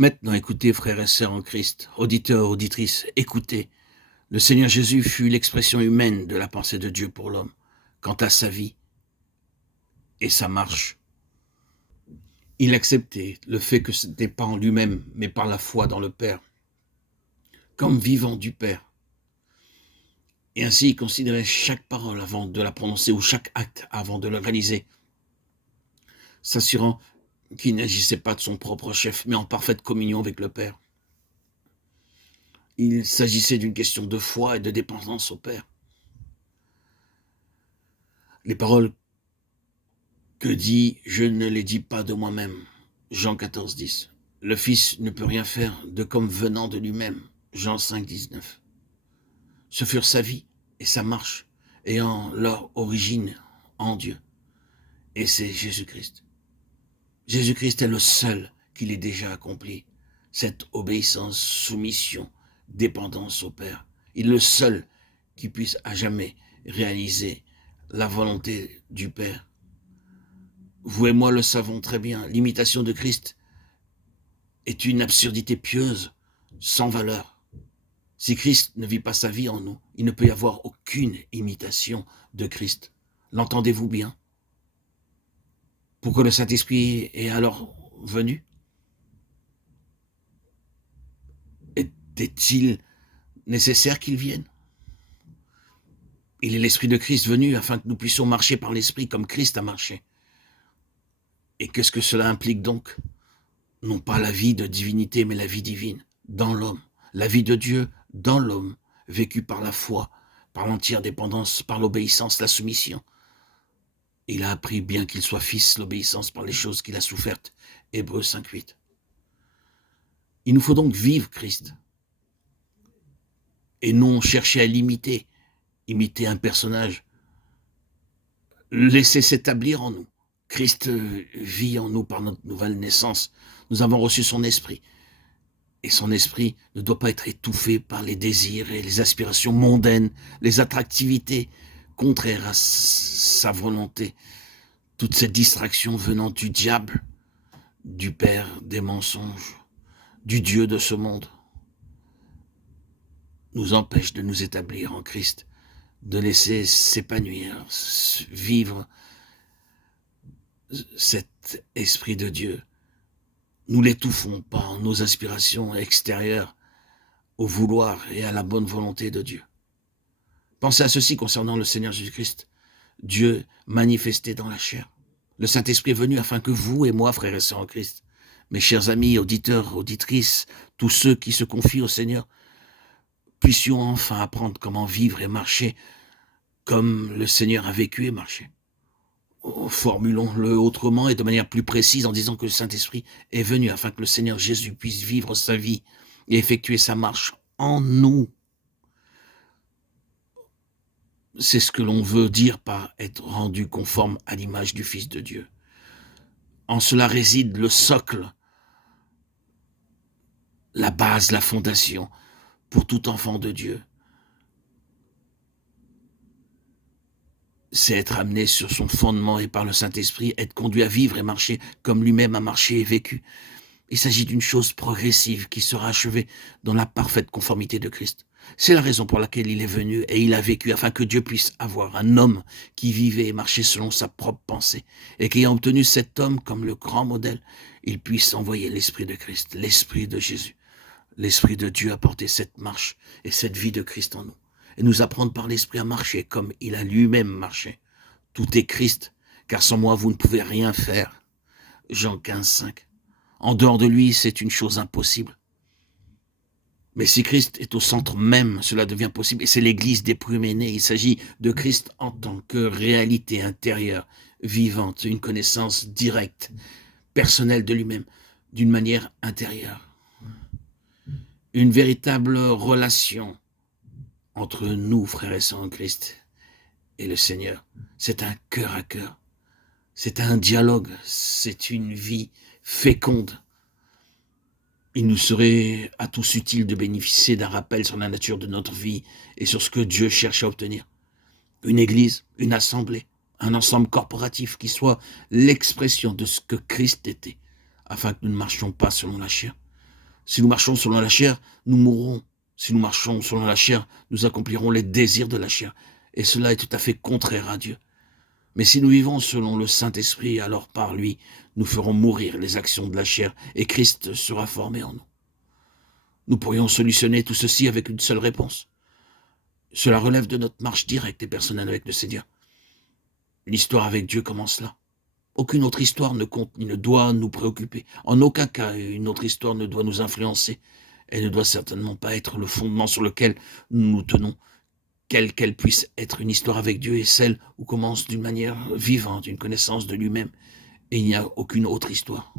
Maintenant, écoutez, frères et sœurs en Christ, auditeurs, auditrices, écoutez. Le Seigneur Jésus fut l'expression humaine de la pensée de Dieu pour l'homme, quant à sa vie et sa marche. Il acceptait le fait que ce n'était pas en lui-même, mais par la foi dans le Père, comme vivant du Père. Et ainsi, il considérait chaque parole avant de la prononcer ou chaque acte avant de le réaliser, s'assurant qu'il n'agissait pas de son propre chef, mais en parfaite communion avec le Père. Il s'agissait d'une question de foi et de dépendance au Père. Les paroles que dit « Je ne les dis pas de moi-même », Jean 14, 10. Le Fils ne peut rien faire de comme venant de lui-même, Jean 5, 19. Ce furent sa vie et sa marche, ayant leur origine en Dieu. Et c'est Jésus-Christ. Jésus-Christ est le seul qui l'ait déjà accompli. Cette obéissance, soumission, dépendance au Père. Il est le seul qui puisse à jamais réaliser la volonté du Père. Vous et moi le savons très bien, l'imitation de Christ est une absurdité pieuse, sans valeur. Si Christ ne vit pas sa vie en nous, il ne peut y avoir aucune imitation de Christ. L'entendez-vous bien? Pourquoi le Saint-Esprit est alors venu? Était-il nécessaire qu'il vienne? Il est l'Esprit de Christ venu afin que nous puissions marcher par l'Esprit comme Christ a marché. Et qu'est-ce que cela implique donc? Non pas la vie de divinité, mais la vie divine dans l'homme. La vie de Dieu dans l'homme, vécue par la foi, par l'entière dépendance, par l'obéissance, la soumission. Il a appris, bien qu'il soit fils, l'obéissance par les choses qu'il a souffertes. Hébreux 5, 8. Il nous faut donc vivre Christ et non chercher à l'imiter, imiter un personnage, laisser s'établir en nous. Christ vit en nous par notre nouvelle naissance. Nous avons reçu son esprit. Et son esprit ne doit pas être étouffé par les désirs et les aspirations mondaines, les attractivités contraires à sa volonté. Toutes ces distractions venant du diable, du père des mensonges, du Dieu de ce monde, nous empêchent de nous établir en Christ, de laisser s'épanouir, vivre cet esprit de Dieu. Nous l'étouffons par nos aspirations extérieures au vouloir et à la bonne volonté de Dieu. Pensez à ceci concernant le Seigneur Jésus-Christ, Dieu manifesté dans la chair. Le Saint-Esprit est venu afin que vous et moi, frères et sœurs en Christ, mes chers amis, auditeurs, auditrices, tous ceux qui se confient au Seigneur, puissions enfin apprendre comment vivre et marcher comme le Seigneur a vécu et marché. Formulons-le autrement et de manière plus précise en disant que le Saint-Esprit est venu afin que le Seigneur Jésus puisse vivre sa vie et effectuer sa marche en nous. C'est ce que l'on veut dire par être rendu conforme à l'image du Fils de Dieu. En cela réside le socle, la base, la fondation pour tout enfant de Dieu. C'est être amené sur son fondement et par le Saint-Esprit, être conduit à vivre et marcher comme lui-même a marché et vécu. Il s'agit d'une chose progressive qui sera achevée dans la parfaite conformité de Christ. C'est la raison pour laquelle il est venu et il a vécu afin que Dieu puisse avoir un homme qui vivait et marchait selon sa propre pensée et qu'ayant obtenu cet homme comme le grand modèle, il puisse envoyer l'Esprit de Christ, l'Esprit de Jésus. L'Esprit de Dieu a porté cette marche et cette vie de Christ en nous et nous apprendre par l'Esprit à marcher comme il a lui-même marché. Tout est Christ, car sans moi vous ne pouvez rien faire. Jean 15, 5. En dehors de lui, c'est une chose impossible. Mais si Christ est au centre même, cela devient possible. Et c'est l'Église des premiers-nés. Il s'agit de Christ en tant que réalité intérieure, vivante, une connaissance directe, personnelle de lui-même, d'une manière intérieure. Une véritable relation entre nous, frères et sœurs en Christ, et le Seigneur. C'est un cœur à cœur. C'est un dialogue. C'est une vie féconde. Il nous serait à tous utile de bénéficier d'un rappel sur la nature de notre vie et sur ce que Dieu cherche à obtenir. Une église, une assemblée, un ensemble corporatif qui soit l'expression de ce que Christ était, afin que nous ne marchions pas selon la chair, Si nous marchons selon la chair, nous mourrons. Si nous marchons selon la chair, nous accomplirons les désirs de la chair. Et cela est tout à fait contraire à Dieu. Mais si nous vivons selon le Saint-Esprit, alors par lui, nous ferons mourir les actions de la chair et Christ sera formé en nous. Nous pourrions solutionner tout ceci avec une seule réponse. Cela relève de notre marche directe et personnelle avec le Seigneur. L'histoire avec Dieu commence là. Aucune autre histoire ne compte ni ne doit nous préoccuper. En aucun cas, une autre histoire ne doit nous influencer. Elle ne doit certainement pas être le fondement sur lequel nous nous tenons, quelle qu'elle puisse être. Une histoire avec Dieu est celle où commence d'une manière vivante une connaissance de lui-même. Et il n'y a aucune autre histoire.